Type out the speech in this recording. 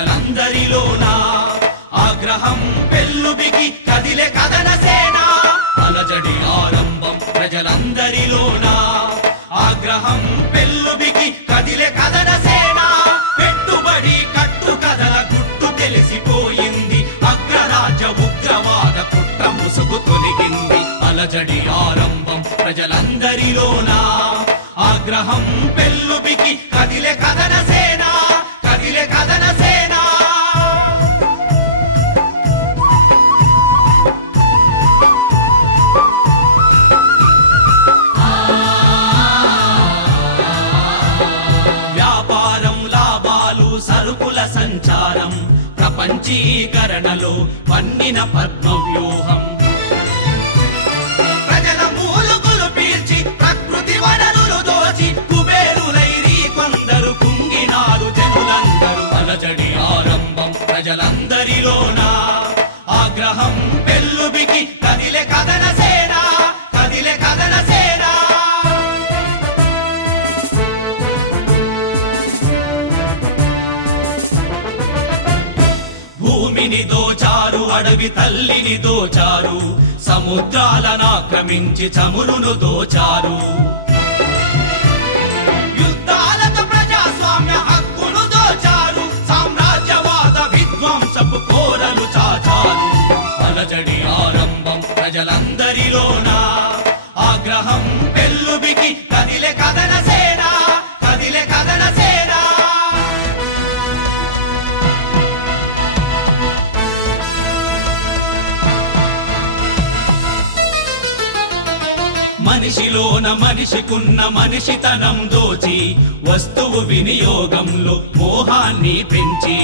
ప్రజలందరిలోన ఆగ్రహం పెల్లుబికి కదిలే కదన సేన అలజడి ఆరంభం ప్రజలందరిలోన ఆగ్రహం పెల్లుబికి కదిలే కదన సేన పెట్టుబడి కట్టు కదల గుట్టు తెలిసిపోయింది అగ్రరాజ్య ఉగ్రవాద కుట్ర ముసుగు తొలగింది అలజడి ఆరంభం ప్రజలందరిలోన ఆగ్రహం పెల్లుబికి కదిలే కదన సేన కదిలే కదన సేన వ్యాపారం లాభాలు సరుకుల సంచారం ప్రపంచీకరణలో పన్నిన పద్మవ్యూహం ప్రజల మూలుగులు పీల్చి ప్రకృతి వనరులు దోచి కుబేరులైరి కొందరు కుంగినారు జనులందరూ అలజడి ఆరంభం ప్రజలందరిలోన ఆగ్రహం పెల్లుబికి కదిలే కదన సేన కదిలే కదన సేన భూమిని దోచారు అడవి తల్లిని దోచారు సముద్రాలను ఆక్రమించి చమురును దోచారు యుద్ధాలతో ప్రజాస్వామ్య హక్కును దోచారు సామ్రాజ్యవాద విధ్వంసపు కోరలు చాచారు అలజడి ఆరంభం ప్రజలందరిలోన ఆగ్రహం పెల్లుబికి కదిలే కదన సేన కదిలే కదన సేన మనిషిలోన మనిషికున్న మనిషితనం దోచి వస్తువు వినియోగంలో మోహాన్ని పెంచి